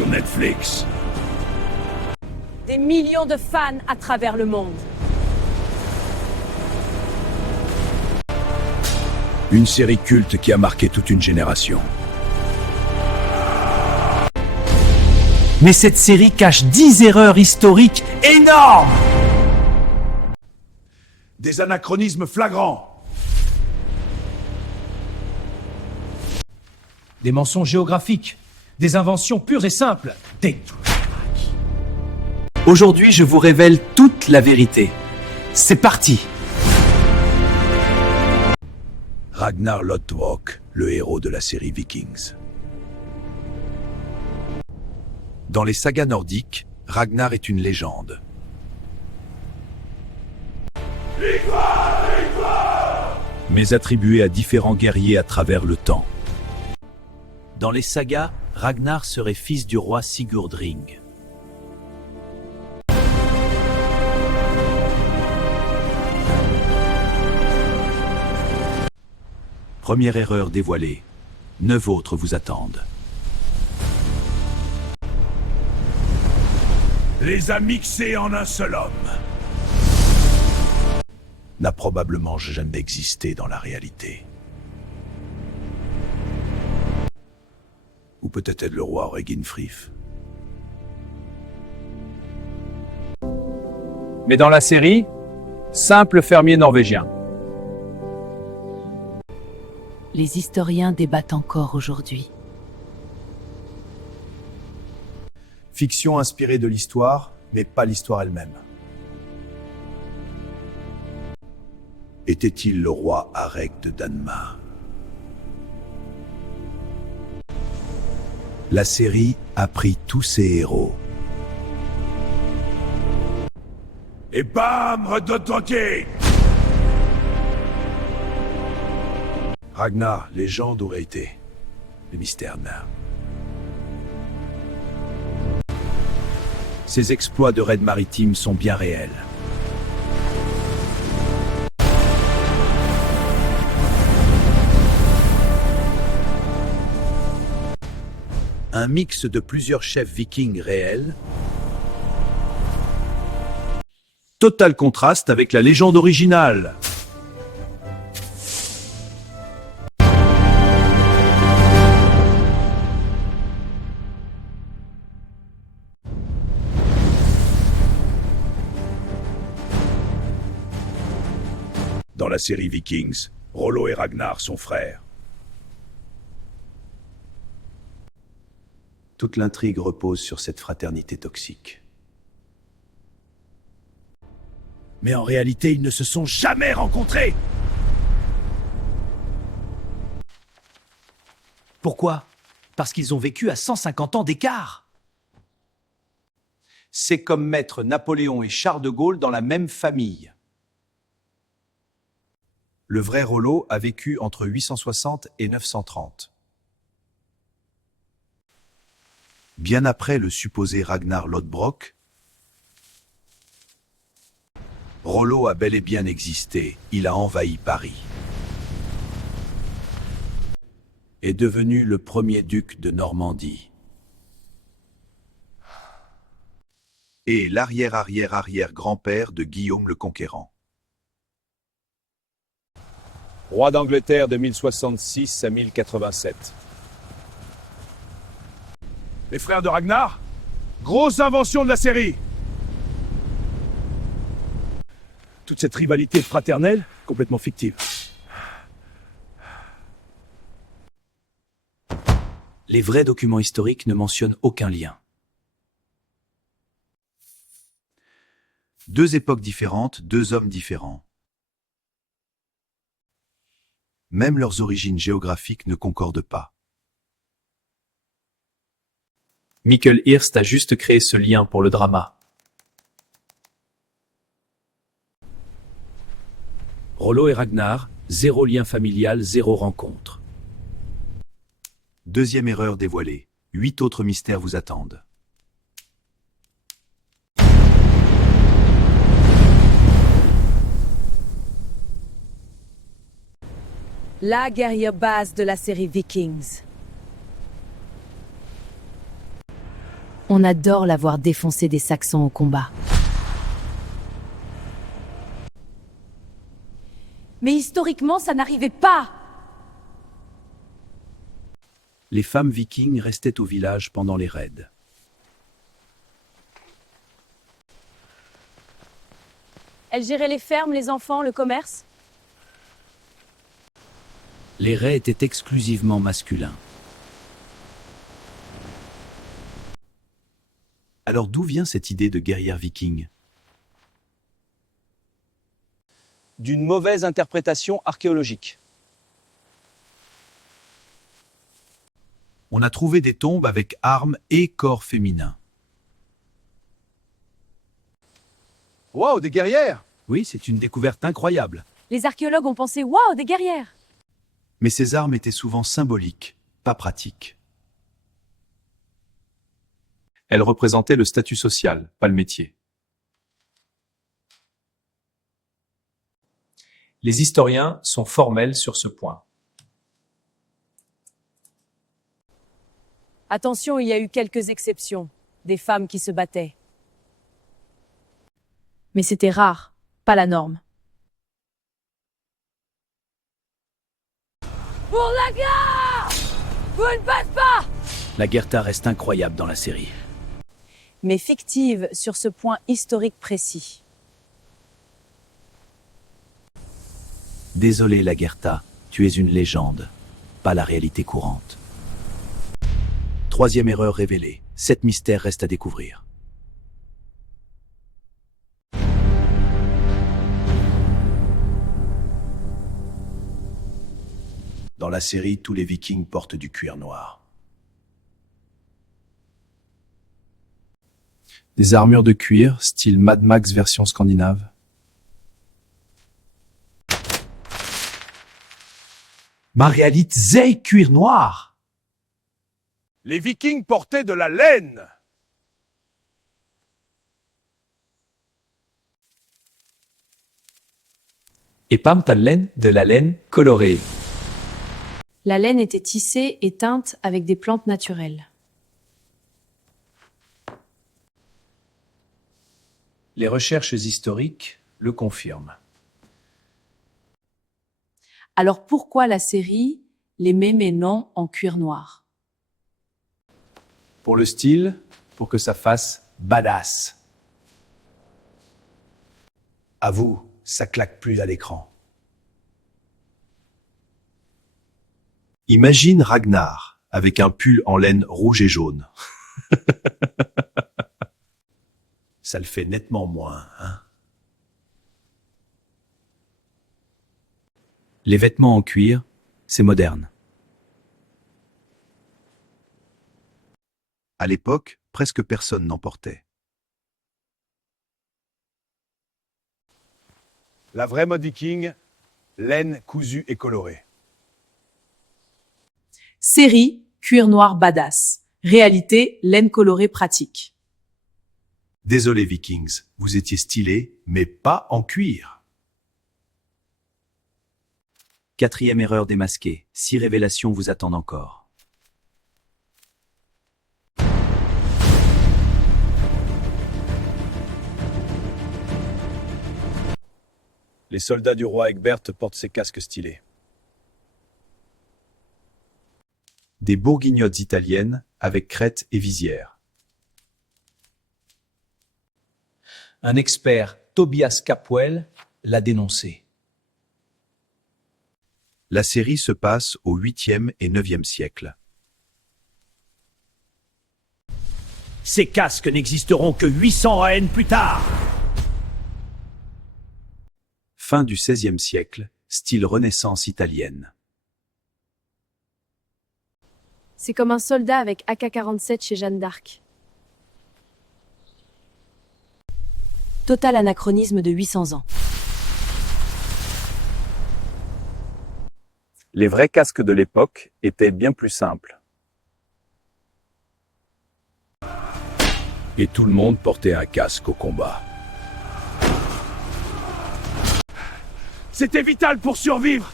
sur Netflix. Des millions de fans à travers le monde. Une série culte qui a marqué toute une génération. Mais cette série cache 10 erreurs historiques énormes. Des anachronismes flagrants. Des mensonges géographiques, des inventions pures et simples, des... Aujourd'hui, je vous révèle toute la vérité. C'est parti. Ragnar Lodbrok, le héros de la série Vikings. Dans les sagas nordiques, Ragnar est une légende. Mais attribué à différents guerriers à travers le temps. Dans les sagas, Ragnar serait fils du roi Sigurdring. Première erreur dévoilée. 9 autres vous attendent. Les a mixés en un seul homme. N'a probablement jamais existé dans la réalité. Ou peut-être le roi Reginfrith. Mais dans la série, simple fermier norvégien. Les historiens débattent encore aujourd'hui. Fiction inspirée de l'histoire, mais pas l'histoire elle-même. Était-il le roi Arek de Danemark? La série a pris tous ses héros. Et bam, redottoqué! Ragnar, légende aurait été. Le mystère nain. Ses exploits de raid maritime sont bien réels. Un mix de plusieurs chefs vikings réels. Total contraste avec la légende originale. Dans la série Vikings, Rollo et Ragnar sont frères. Toute l'intrigue repose sur cette fraternité toxique. Mais en réalité, ils ne se sont jamais rencontrés! Pourquoi? Parce qu'ils ont vécu à 150 ans d'écart. C'est comme mettre Napoléon et Charles de Gaulle dans la même famille. Le vrai Rollo a vécu entre 860 et 930. Bien après le supposé Ragnar Lodbrok, Rollo a bel et bien existé, il a envahi Paris. Est devenu le premier duc de Normandie. Et l'arrière-arrière-arrière-grand-père de Guillaume le Conquérant. Roi d'Angleterre de 1066 à 1087. Les frères de Ragnar? Grosse invention de la série! Toute cette rivalité fraternelle, complètement fictive. Les vrais documents historiques ne mentionnent aucun lien. Deux époques différentes, deux hommes différents. Même leurs origines géographiques ne concordent pas. Mikkel Hirst a juste créé ce lien pour le drama. Rollo et Ragnar, zéro lien familial, zéro rencontre. Deuxième erreur dévoilée. 8 autres mystères vous attendent. La guerrière base de la série Vikings. On adore la voir défoncer des Saxons au combat. Mais historiquement, ça n'arrivait pas. Les femmes vikings restaient au village pendant les raids. Elles géraient les fermes, les enfants, le commerce. Les raids étaient exclusivement masculins. Alors d'où vient cette idée de guerrière viking? D'une mauvaise interprétation archéologique. On a trouvé des tombes avec armes et corps féminins. Waouh, des guerrières! Oui, c'est une découverte incroyable. Les archéologues ont pensé « Waouh, des guerrières !» Mais ces armes étaient souvent symboliques, pas pratiques. Elles représentaient le statut social, pas le métier. Les historiens sont formels sur ce point. Attention, il y a eu quelques exceptions. Des femmes qui se battaient. Mais c'était rare, pas la norme. Pour la gare! Vous ne passe pas! La Guerta reste incroyable dans la série. Mais fictive sur ce point historique précis. Désolé la Guerta, tu es une légende, pas la réalité courante. Troisième erreur révélée, 7 mystères restent à découvrir. Dans la série, tous les Vikings portent du cuir noir. Des armures de cuir, style Mad Max version scandinave. Margalit Zei cuir noir. Les Vikings portaient de la laine! Et Pam Tallen, de la laine colorée. La laine était tissée et teinte avec des plantes naturelles. Les recherches historiques le confirment. Alors pourquoi la série les met mais non en cuir noir? Pour le style, pour que ça fasse badass. À vous, ça claque plus à l'écran. Imagine Ragnar avec un pull en laine rouge et jaune. Ça le fait nettement moins, hein? Les vêtements en cuir, c'est moderne. À l'époque, presque personne n'en portait. La vraie mode viking, laine cousue et colorée. Série, cuir noir badass. Réalité, laine colorée pratique. Désolé Vikings, vous étiez stylés, mais pas en cuir. Quatrième erreur démasquée, 6 révélations vous attendent encore. Les soldats du roi Egbert portent ces casques stylés. Des bourguignottes italiennes avec crête et visière. Un expert, Tobias Capwell, l'a dénoncé. La série se passe au 8e et 9e siècle. Ces casques n'existeront que 800 AN plus tard. Fin du 16e siècle, style Renaissance italienne. C'est comme un soldat avec AK-47 chez Jeanne d'Arc. Total anachronisme de 800 ans. Les vrais casques de l'époque étaient bien plus simples. Et tout le monde portait un casque au combat. C'était vital pour survivre.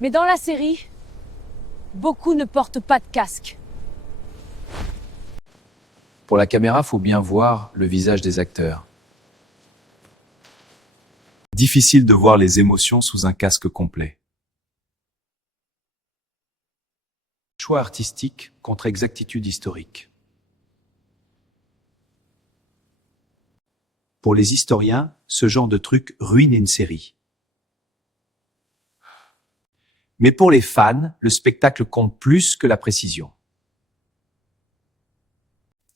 Mais dans la série, Beaucoup ne portent pas de casque. Pour la caméra, faut bien voir le visage des acteurs. Difficile de voir les émotions sous un casque complet. Choix artistique contre exactitude historique. Pour les historiens, ce genre de truc ruine une série. Mais pour les fans, le spectacle compte plus que la précision.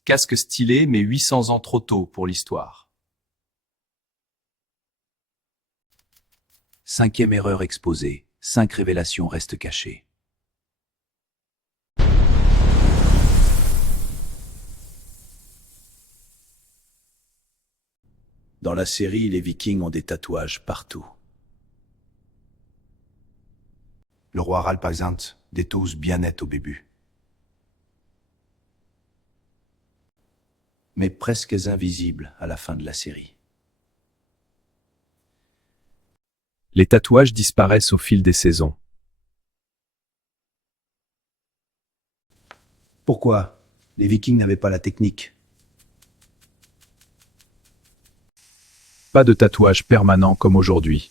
Casque stylé, mais 800 ans trop tôt pour l'histoire. 5e erreur exposée. 5 révélations restent cachées. Dans la série, les Vikings ont des tatouages partout. Le roi Harald, par exemple, des toes bien nettes au début. Mais presque invisibles à la fin de la série. Les tatouages disparaissent au fil des saisons. Pourquoi? Les Vikings n'avaient pas la technique. Pas de tatouage permanent comme aujourd'hui.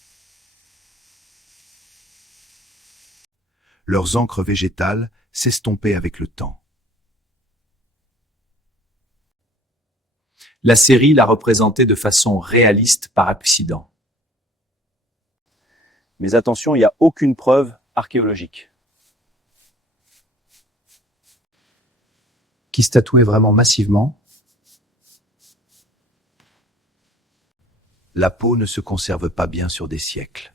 Leurs encres végétales s'estompaient avec le temps. La série l'a représenté de façon réaliste par accident. Mais attention, il n'y a aucune preuve archéologique. Qui se tatouait vraiment massivement? La peau ne se conserve pas bien sur des siècles.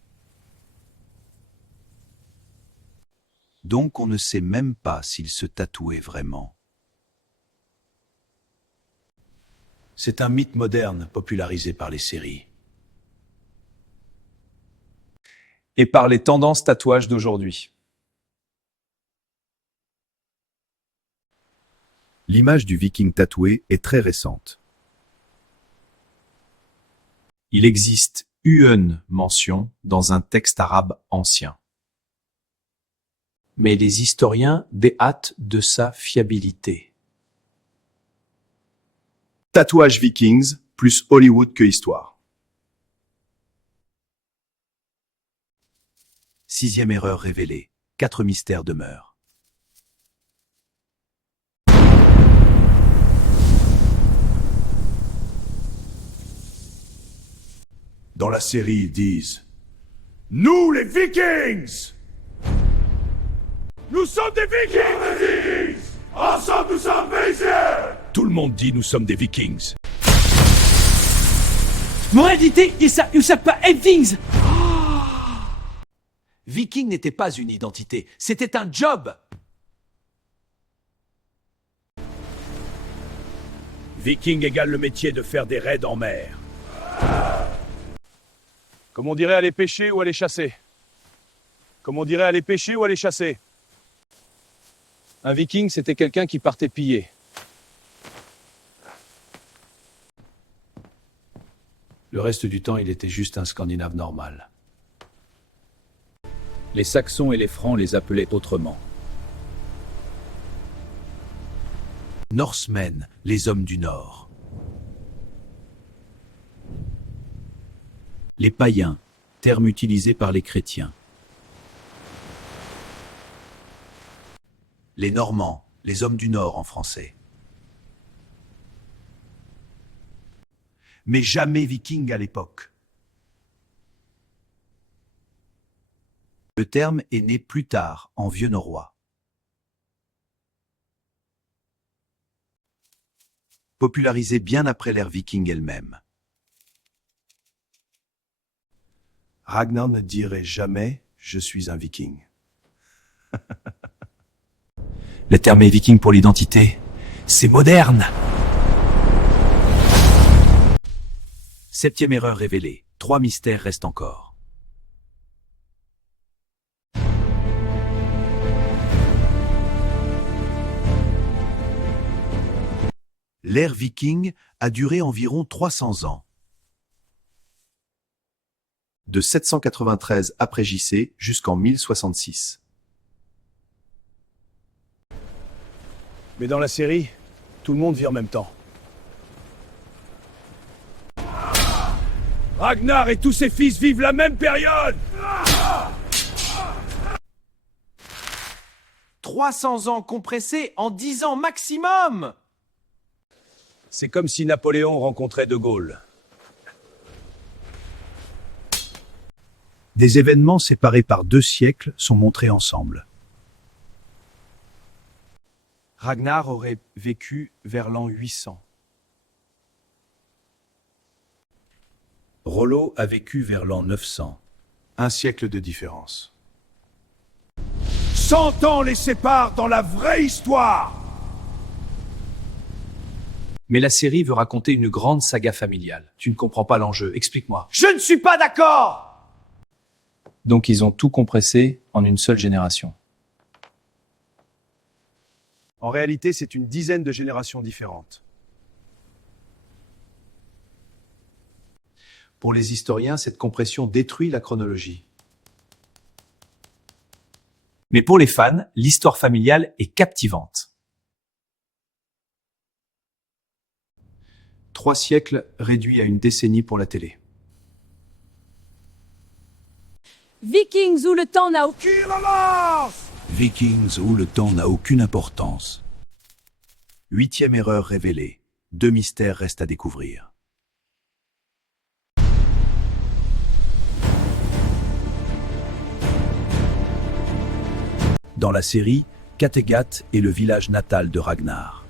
Donc on ne sait même pas s'il se tatouait vraiment. C'est un mythe moderne popularisé par les séries. Et par les tendances tatouages d'aujourd'hui. L'image du Viking tatoué est très récente. Il existe une mention dans un texte arabe ancien. Mais les historiens débattent de sa fiabilité. Tatouage Vikings, plus Hollywood que histoire. 6e erreur révélée. 4 mystères demeurent. Dans la série, ils disent « Nous, les Vikings ! Nous sommes des Vikings ! Ensemble, nous sommes Vikings !» Tout le monde dit « Nous sommes des Vikings !» Mon identité, il s'appelle pas Vikings. Viking n'était pas une identité, c'était un job. Viking égale le métier de faire des raids en mer. Comme on dirait aller pêcher ou aller chasser. Comme on dirait aller pêcher ou aller chasser. Un viking, c'était quelqu'un qui partait piller. Le reste du temps, il était juste un Scandinave normal. Les Saxons et les Francs les appelaient autrement. Norsemen, les hommes du Nord. Les païens, terme utilisé par les chrétiens. Les Normands, les hommes du Nord en français. Mais jamais viking à l'époque. Le terme est né plus tard, en vieux norrois. Popularisé bien après l'ère viking elle-même. Ragnar ne dirait jamais « je suis un viking ». Le terme est viking pour l'identité. C'est moderne. 7e erreur révélée. 3 mystères restent encore. L'ère viking a duré environ 300 ans. De 793 après JC jusqu'en 1066. Mais dans la série, tout le monde vit en même temps. Ragnar et tous ses fils vivent la même période! 300 ans compressés en 10 ans maximum! C'est comme si Napoléon rencontrait De Gaulle. Des événements séparés par 2 siècles sont montrés ensemble. Ragnar aurait vécu vers l'an 800. Rollo a vécu vers l'an 900. Un siècle de différence. 100 ans les séparent dans la vraie histoire! Mais la série veut raconter une grande saga familiale. Tu ne comprends pas l'enjeu, explique-moi. Je ne suis pas d'accord! Donc ils ont tout compressé en une seule génération. En réalité, c'est une dizaine de générations différentes. Pour les historiens, cette compression détruit la chronologie. Mais pour les fans, l'histoire familiale est captivante. 3 siècles réduits à une décennie pour la télé. Vikings où le temps n'a aucun... Vikings où le temps n'a aucune importance. 8e erreur révélée. 2 mystères restent à découvrir. Dans la série, Kattegat est le village natal de Ragnar.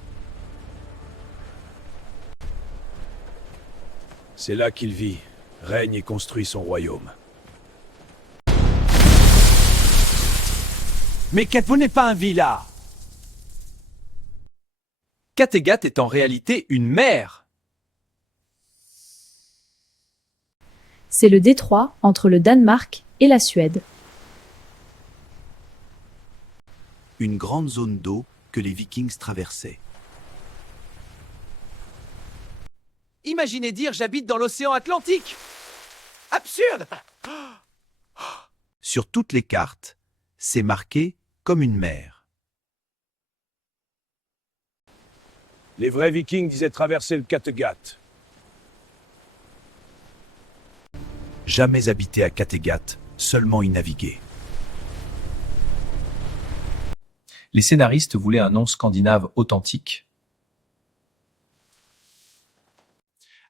C'est là qu'il vit, règne et construit son royaume. Mais Katvo n'est pas un villa! Kattegat est en réalité une mer. C'est le détroit entre le Danemark et la Suède. Une grande zone d'eau que les Vikings traversaient. Imaginez dire j'habite dans l'océan Atlantique! Absurde! Sur toutes les cartes, c'est marqué comme une mer. Les vrais Vikings disaient traverser le Kattegat. Jamais habité à Kattegat, seulement y naviguer. Les scénaristes voulaient un nom scandinave authentique.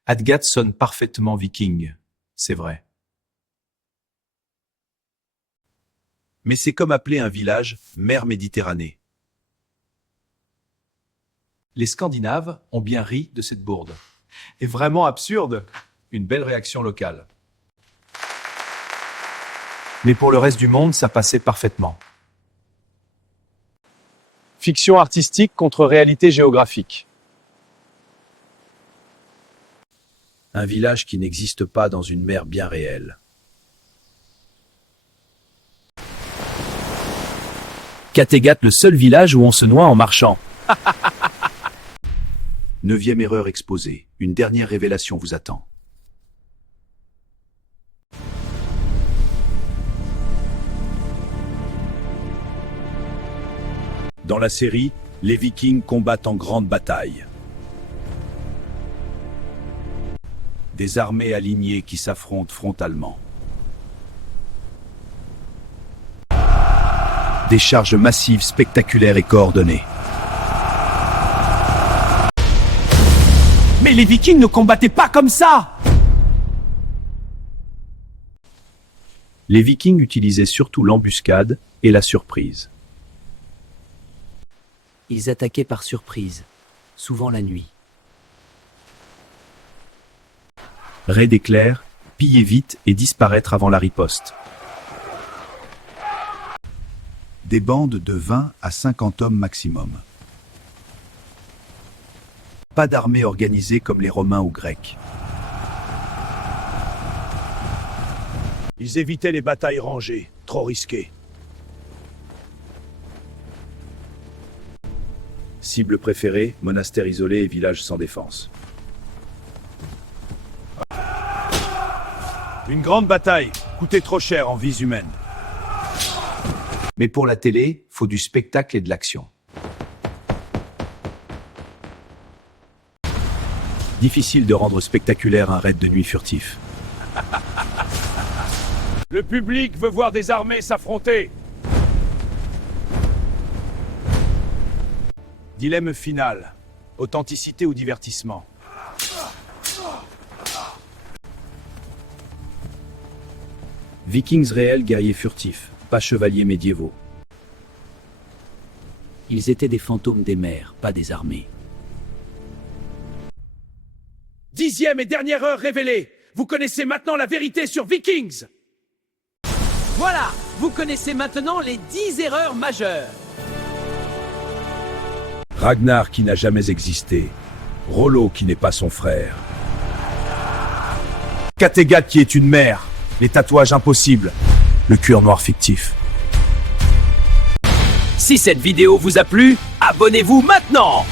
Adgat sonne parfaitement viking, c'est vrai. Mais c'est comme appeler un village mer Méditerranée. Les Scandinaves ont bien ri de cette bourde. Et vraiment absurde. Une belle réaction locale. Mais pour le reste du monde, ça passait parfaitement. Fiction artistique contre réalité géographique. Un village qui n'existe pas dans une mer bien réelle. Kattegat, le seul village où on se noie en marchant. 9e erreur exposée. Une dernière révélation vous attend. Dans la série, les Vikings combattent en grande bataille. Des armées alignées qui s'affrontent frontalement. Des charges massives, spectaculaires et coordonnées. Mais les Vikings ne combattaient pas comme ça! Les Vikings utilisaient surtout l'embuscade et la surprise. Ils attaquaient par surprise, souvent la nuit. Raid éclair, piller vite et disparaître avant la riposte. Des bandes de 20 à 50 hommes maximum. Pas d'armée organisée comme les Romains ou Grecs. Ils évitaient les batailles rangées, trop risquées. Cible préférée, monastère isolé et village sans défense. Une grande bataille, coûtait trop cher en vies humaines. Mais pour la télé, faut du spectacle et de l'action. Difficile de rendre spectaculaire un raid de nuit furtif. Le public veut voir des armées s'affronter. Dilemme final. Authenticité ou divertissement? Vikings réels, guerriers furtifs, pas chevaliers médiévaux. Ils étaient des fantômes des mers, pas des armées. 10e et dernière heure révélée. Vous connaissez maintenant la vérité sur Vikings. Voilà, vous connaissez maintenant les 10 erreurs majeures. Ragnar qui n'a jamais existé. Rollo qui n'est pas son frère. Kattegat qui est une mère. Les tatouages impossibles. Le cuir noir fictif. Si cette vidéo vous a plu, abonnez-vous maintenant!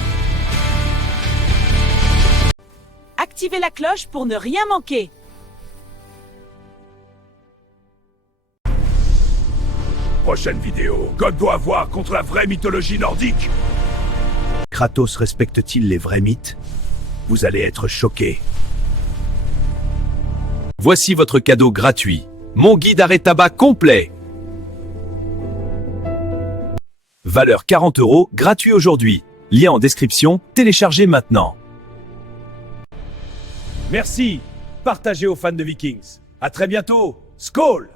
Activez la cloche pour ne rien manquer. Prochaine vidéo. God doit avoir contre la vraie mythologie nordique. Kratos respecte-t-il les vrais mythes? Vous allez être choqués. Voici votre cadeau gratuit. Mon guide arrêt tabac complet. Valeur 40 €, gratuit aujourd'hui. Lien en description, téléchargez maintenant. Merci. Partagez aux fans de Vikings. À très bientôt. Skål!